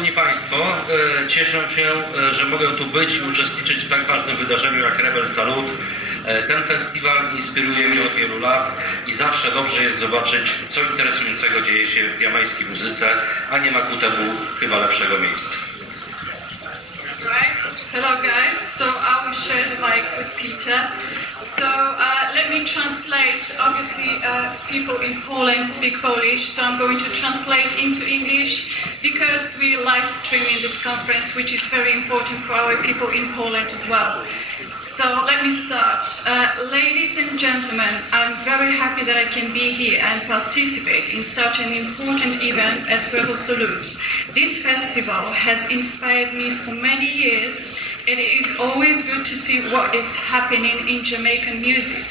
Szanowni Państwo, cieszę się, że mogę tu być i uczestniczyć w tak ważnym wydarzeniu jak Rebel Salut. Ten festiwal inspiruje mnie od wielu lat i zawsze dobrze jest zobaczyć, co interesującego dzieje się w jamajskiej muzyce, a nie ma ku temu chyba lepszego miejsca. Hello guys, so I will share the mic with Peter. So let me translate. Obviously people in Poland speak Polish, so I'm going to translate into English because we live streaming this conference, which is very important for our people in Poland as well. So let me start. Ladies and gentlemen, I'm very happy that I can be here and participate in such an important event as Rebel Salute. This festival has inspired me for many years. It is always good to see what is happening in Jamaican music,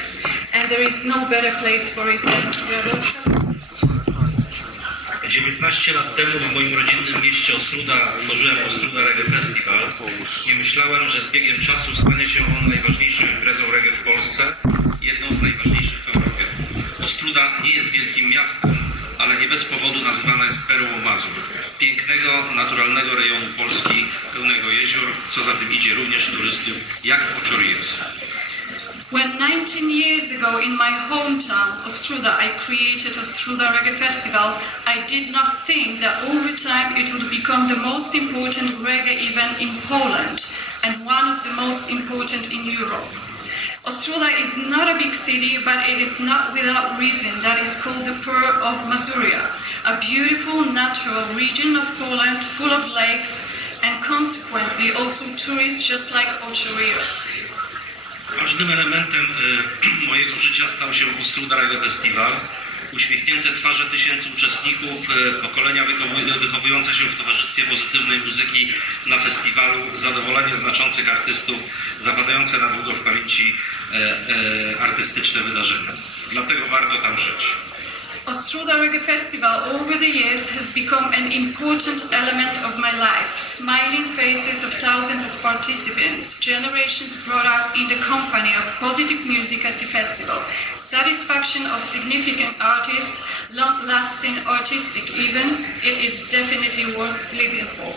and there is no better place for it than Rebel Salute. 19 lat temu w moim rodzinnym mieście Ostróda tworzyłem Ostróda Reggae Festival i myślałem, że z biegiem czasu stanie się on najważniejszą imprezą reggae w Polsce, jedną z najważniejszych w Europie. Ostróda nie jest wielkim miastem, ale nie bez powodu nazywana jest perłą Mazur, pięknego, naturalnego rejonu Polski, pełnego jezior, co za tym idzie również turystów, jak w Ocho Rios. When 19 years ago in my hometown, Ostróda, I created Ostróda Reggae Festival, I did not think that over time it would become the most important reggae event in Poland and one of the most important in Europe. Ostróda is not a big city, but it is not without reason that is called the Pearl of Mazuria, a beautiful natural region of Poland full of lakes and consequently also tourists just like Ocho Rios. Ważnym elementem mojego życia stał się Ostróda Reggae Festival. Uśmiechnięte twarze tysięcy uczestników, pokolenia wychowujące się w towarzystwie pozytywnej muzyki na festiwalu, zadowolenie znaczących artystów, zapadające na długo w pamięci artystyczne wydarzenia. Dlatego warto tam żyć. Ostróda Reggae Festival over the years has become an important element of my life. Smiling faces of thousands of participants, generations brought up in the company of positive music at the festival, satisfaction of significant artists, long-lasting artistic events, it is definitely worth living for.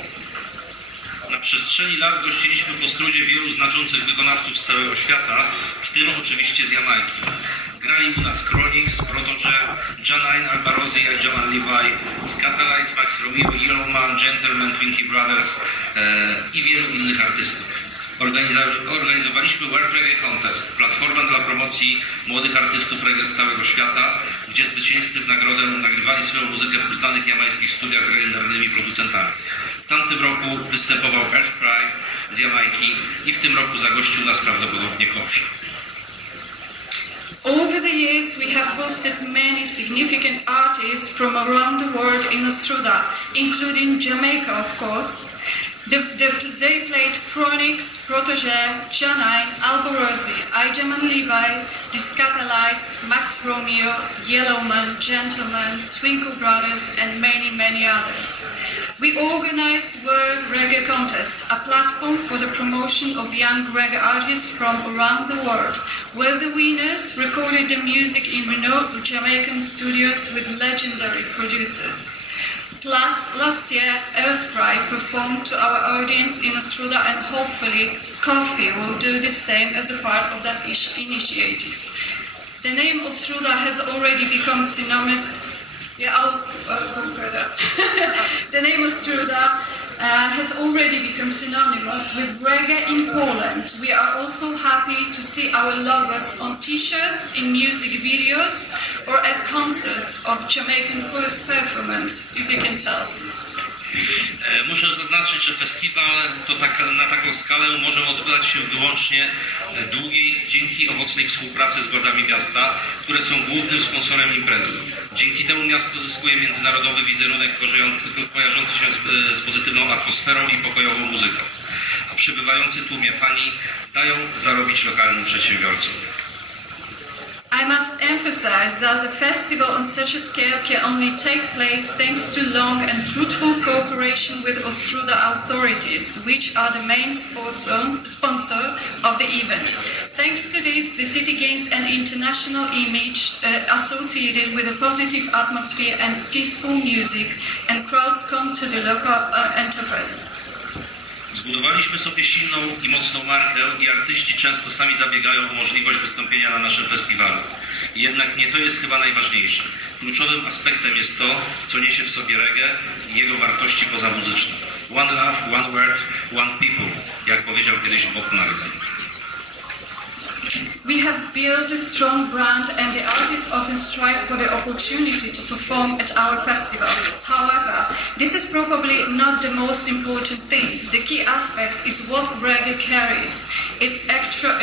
Na przestrzeni lat gościliśmy w Ostródzie wielu znaczących wykonawców z całego świata, w tym oczywiście z Jamajki. Grali u nas Chronix, Protoże, Janine Albarosi i Jamal Levi, Scatalites, Max Romeo, Yellowman, Gentleman, Twinkie Brothers i wielu innych artystów. Organizowaliśmy World Reggae Contest, platformę dla promocji młodych artystów reggae z całego świata, gdzie zwycięzcy w nagrodę nagrywali swoją muzykę w uznanych jamańskich studiach z legendarnymi producentami. W tamtym roku występował Earth Prime z Jamajki i w tym roku zagościł nas prawdopodobnie Kofi. Over the years, we have hosted many significant artists from around the world in Ostróda, including Jamaica, of course. They played Chronix, Protégé, Janine, Albarosi, Jamal Levi, the Scatalites, Max Romeo, Yellowman, Gentleman, Twinkle Brothers, and many, many others. We organized World Reggae Contest, a platform for the promotion of young reggae artists from around the world, where the winners recorded the music in renowned Jamaican studios with legendary producers. Plus, last year, Earth Pride performed to our audience in Ostróda, and hopefully Coffee will do the same as a part of that initiative. The name Ostróda has already become synonymous. Yeah, I'll go further. The name Ostróda has already become synonymous with reggae in Poland. We are also happy to see our logos on t-shirts, in music videos, or at concerts of Jamaican performance, if you can tell. Muszę zaznaczyć, że festiwal na taką skalę może odbywać się wyłącznie drugiej dzięki owocnej współpracy z władzami miasta, które są głównym sponsorem imprezy. Dzięki temu miasto zyskuje międzynarodowy wizerunek kojarzący się z pozytywną atmosferą i pokojową muzyką, a przybywający tłumie fani dają zarobić lokalnym przedsiębiorcom. I must emphasize that the festival on such a scale can only take place thanks to long and fruitful cooperation with Ostróda authorities, which are the main sponsor of the event. Thanks to this, the city gains an international image associated with a positive atmosphere and peaceful music, and crowds come to the local enterprise. Zbudowaliśmy sobie silną i mocną markę i artyści często sami zabiegają o możliwość wystąpienia na naszym festiwalu. Jednak nie to jest chyba najważniejsze. Kluczowym aspektem jest to, co niesie w sobie reggae i jego wartości pozamuzyczne. One love, one word, one people, jak powiedział kiedyś Bob Marley. We have built a strong brand and the artists often strive for the opportunity to perform at our festival. However, this is probably not the most important thing. The key aspect is what reggae carries, its extra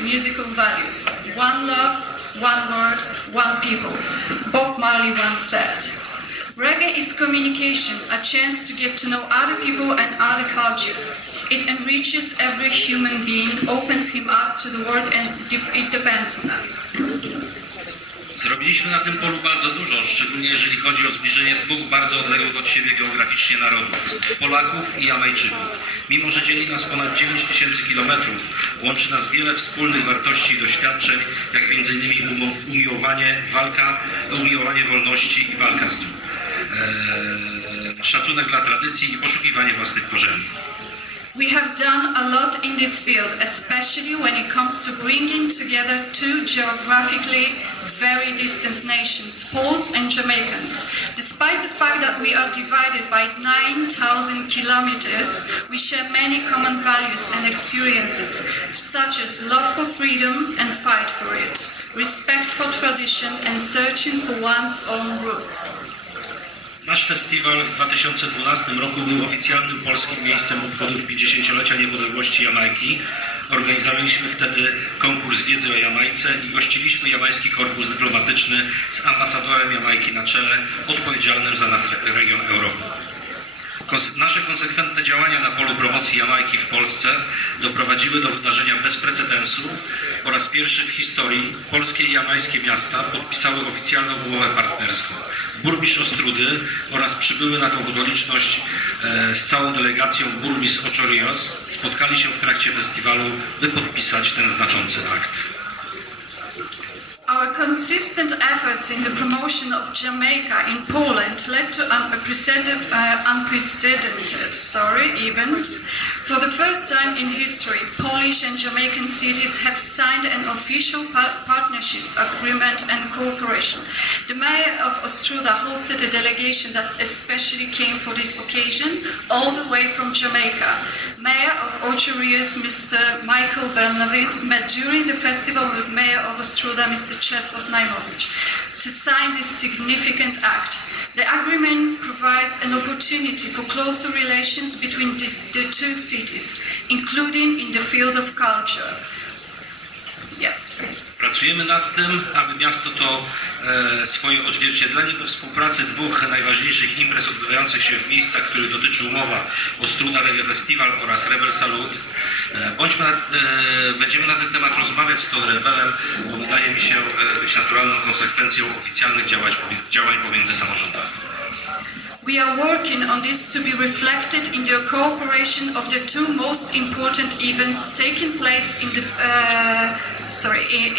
musical values. One love, one word, one people. Bob Marley once said. Reggae is communication, a chance to get to know other people and other cultures. It enriches every human being, opens him up to the world, and it depends on us. Zrobiliśmy na tym polu bardzo dużo, szczególnie jeżeli chodzi o zbliżenie dwóch bardzo odległych od siebie geograficznie narodów, Polaków i Jamajczyków. Mimo że dzieli nas ponad 9000 kilometrów, łączy nas wiele wspólnych wartości i doświadczeń, jak m.in. umiłowanie wolności i walka z nią. Szacunek dla tradycji i poszukiwanie własnych korzeni. We have done a lot in this field, especially when it comes to bringing together two geographically very distant nations, Poles and Jamaicans. Despite the fact that we are divided by 9,000 kilometers, we share many common values and experiences, such as love for freedom and fight for it, respect for tradition and searching for one's own roots. Nasz festiwal w 2012 roku był oficjalnym polskim miejscem obchodów 50-lecia niepodległości Jamajki. Organizowaliśmy wtedy konkurs wiedzy o Jamajce i gościliśmy jamajski korpus dyplomatyczny z ambasadorem Jamajki na czele, odpowiedzialnym za nasz region Europy. Nasze konsekwentne działania na polu promocji Jamajki w Polsce doprowadziły do wydarzenia bez precedensu. Po raz pierwszy w historii polskie i jamajskie miasta podpisały oficjalną umowę partnerską. Burmistrz Ostródy oraz przybyły na tą okoliczność z całą delegacją Burmistrzem Ocho Rios spotkali się w trakcie festiwalu, by podpisać ten znaczący akt. Our consistent efforts in the promotion of Jamaica in Poland led to unprecedented event. For the first time in history, Polish and Jamaican cities have signed an official partnership agreement and cooperation. The mayor of Ostróda hosted a delegation that especially came for this occasion, all the way from Jamaica. Mayor of Ocho Rios, Mr. Michaelem Belnavis, met during the festival with Mayor of Ostróda, Mr. to sign this significant act. The agreement provides an opportunity for closer relations between the two cities, including in the field of culture. Yes. Pracujemy nad tym, aby miasto to swoje odzwierciedlenie we współpracy dwóch najważniejszych imprez odbywających się w miejscach, których dotyczy umowa, Ostróda Reggae Festival oraz Rebel Salute. Będziemy na ten temat rozmawiać z tą rebelem, bo wydaje mi się być naturalną konsekwencją oficjalnych działań pomiędzy samorządami. We are working on this to be reflected in the cooperation of the two most important events taking place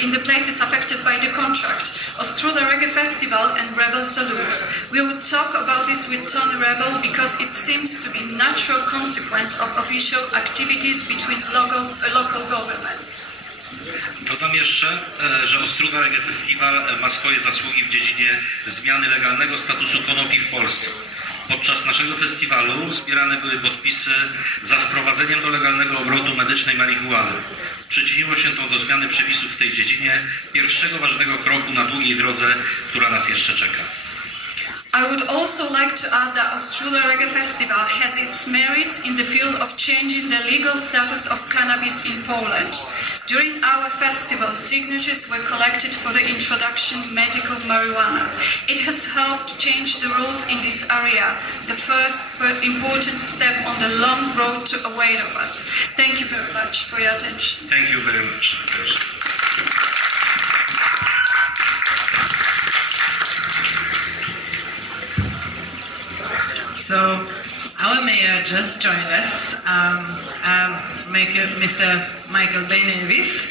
in the places affected by the contract, Ostróda Reggae Festival and Rebel Salute. We will talk about this with Tony Rebel because it seems to be a natural consequence of official activities between local governments. Dodam jeszcze, że Ostróda Reggae Festival ma swoje zasługi w dziedzinie zmiany legalnego statusu konopi w Polsce. Podczas naszego festiwalu zbierane były podpisy za wprowadzeniem do legalnego obrotu medycznej marihuany. Przyczyniło się to do zmiany przepisów w tej dziedzinie, pierwszego ważnego kroku na długiej drodze, która nas jeszcze czeka. I would also like to add that Ostróda Reggae Festival has its merits in the field of changing the legal status of cannabis in Poland. During our festival, signatures were collected for the introduction of medical marijuana. It has helped change the rules in this area, the first important step on the long road to await of us. Thank you very much for your attention. Thank you very much. So, our mayor had just joined us, Mr. Michaelem Belnavis.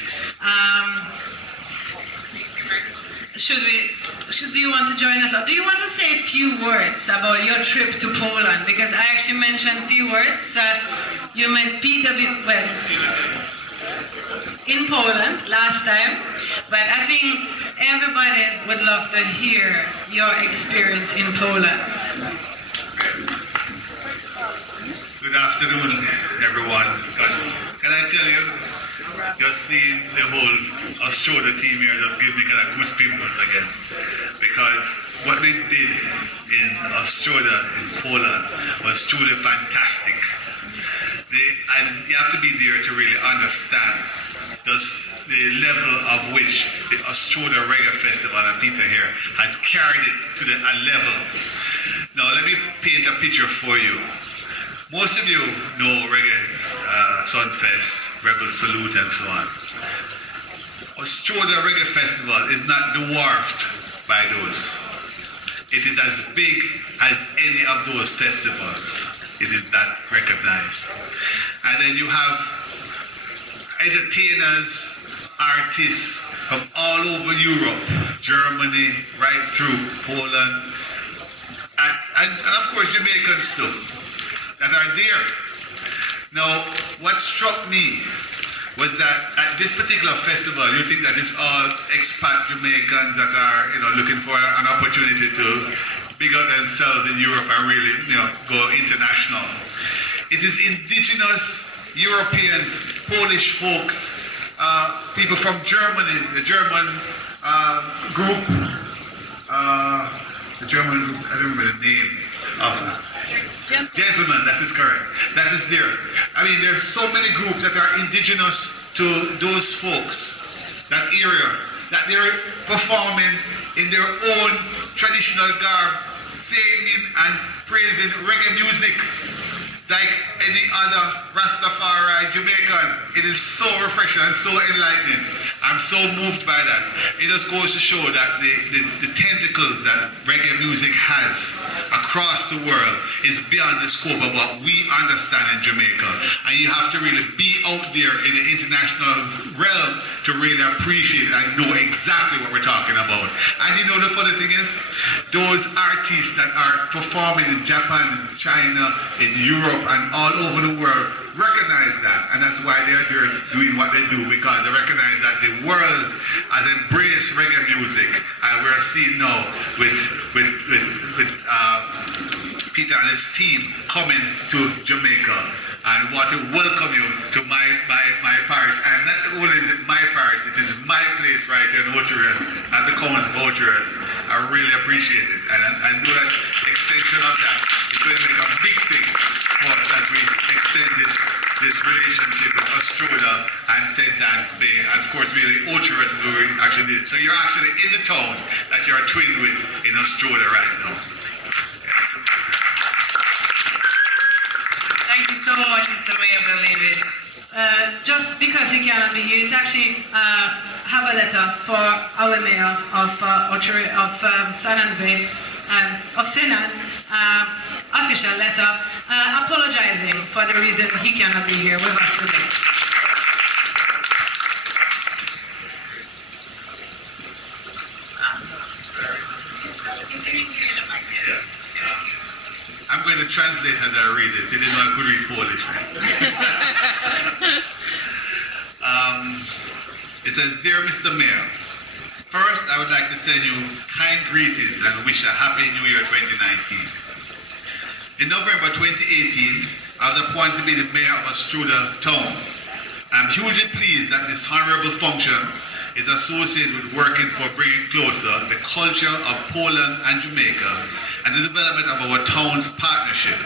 Do you want to join us, or do you want to say a few words about your trip to Poland? Because I actually mentioned a few words. You met Peter, in Poland last time, but I think everybody would love to hear your experience in Poland. Good afternoon, everyone. Can I tell you, just seeing the whole Ostróda team here just gave me kind of goosebumps again. Because what we did in Ostróda, in Poland, was truly fantastic. And you have to be there to really understand just the level of which the Ostróda Reggae Festival, and Peter here, has carried it to a level. Now, let me paint a picture for you. Most of you know Reggae Sunfest, Rebel Salute, and so on. Ostróda Reggae Festival is not dwarfed by those. It is as big as any of those festivals. It is that recognized. And then you have entertainers, artists from all over Europe, Germany, right through Poland, and of course Jamaicans too, that are there. Now, what struck me was that at this particular festival, you think that it's all expat Jamaicans that are, looking for an opportunity to big out themselves in Europe and really, go international. It is indigenous Europeans, Polish folks, people from Germany, the German group, I don't remember the name of Gentlemen, that is correct. That is there. I mean, there's so many groups that are indigenous to those folks, that area, that they're performing in their own traditional garb, singing and praising reggae music like any other Rastafari Jamaican. It is so refreshing and so enlightening. I'm so moved by that. It just goes to show that the tentacles that reggae music has across the world is beyond the scope of what we understand in Jamaica. And you have to really be out there in the international realm to really appreciate it and know exactly what we're talking about. And the funny thing is, those artists that are performing in Japan, in China, in Europe, and all over the world recognize that, and that's why they're doing what they do, because they recognize that the world has embraced reggae music, and we're seeing now with Peter and his team coming to Jamaica and want to welcome you to my parish. And not only is it my parish, it is my place right here in Ocho Rios, as the commons of Ocho Rios. I really appreciate it, and I know that extension of that is going to make a big thing for us as we extend this relationship with Ostróda and St. Anne's Bay, and of course really Ocho Rios is where we actually did it. So you're actually in the town that you're twinned with in Ostróda right now. Thank you so much, Mr. Mayor Belnavis. Just because he cannot be here, he's actually have a letter for our mayor of St. Anne's Bay, of St. Anne, official letter apologizing for the reason he cannot be here with us today. I'm going to translate as I read it. You didn't know I could read Polish. It says, Dear Mr. Mayor, first I would like to send you kind greetings and wish a Happy New Year 2019. In November 2018, I was appointed to be the mayor of Ostróda town. I'm hugely pleased that this honorable function is associated with working for bringing closer the culture of Poland and Jamaica and the development of our town's partnership.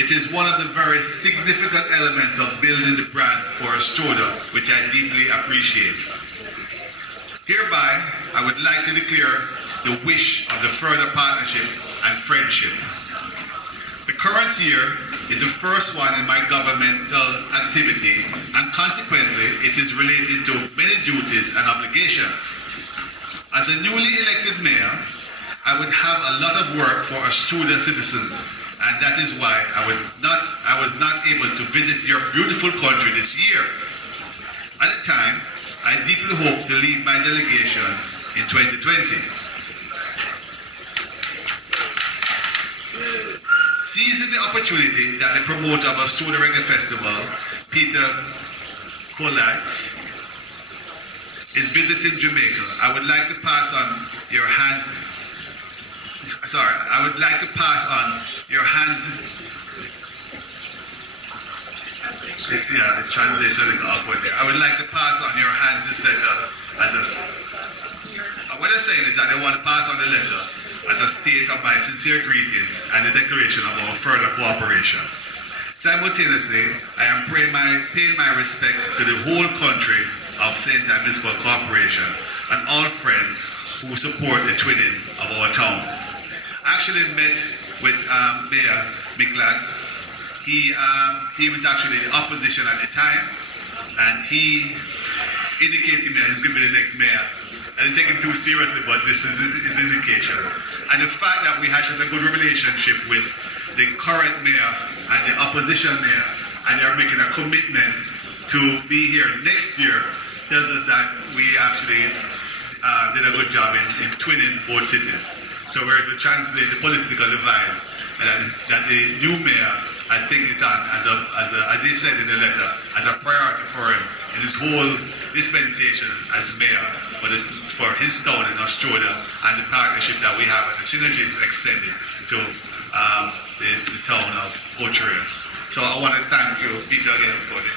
It is one of the very significant elements of building the brand for Ostróda, which I deeply appreciate. Hereby, I would like to declare the wish of the further partnership and friendship. The current year is the first one in my governmental activity, and consequently, it is related to many duties and obligations. As a newly elected mayor, I would have a lot of work for Ostróda citizens and that is why I was not able to visit your beautiful country this year. At the time, I deeply hoped to lead my delegation in 2020. Seizing the opportunity that the promoter of Ostróda Reggae Festival, Peter Kolak, is visiting Jamaica, I would like to pass on your hands. I would like to pass on your hands. Yeah, it's translation is awkward there. I would like to pass on your hands this letter what they're saying is that they want to pass on the letter as a state of my sincere greetings and the declaration of our further cooperation. Simultaneously, I am paying my respect to the whole country of St. Municipal Corporation and all friends who support the twinning of our towns. I actually met with Mayor Michaelem. He was actually in opposition at the time, and he indicated to me that he's going to be the next mayor. I didn't take him too seriously, but this is his indication. And the fact that we had such a good relationship with the current mayor and the opposition mayor, and they're making a commitment to be here next year, tells us that we actually did a good job in twinning both cities. So we're able to translate the political divide, and that the new mayor has taken it on as he said in the letter, as a priority for him in his whole dispensation as mayor for his town in Ostróda, and the partnership that we have and the synergies extended to the town of Ocho Rios. So I want to thank you, Peter, again for the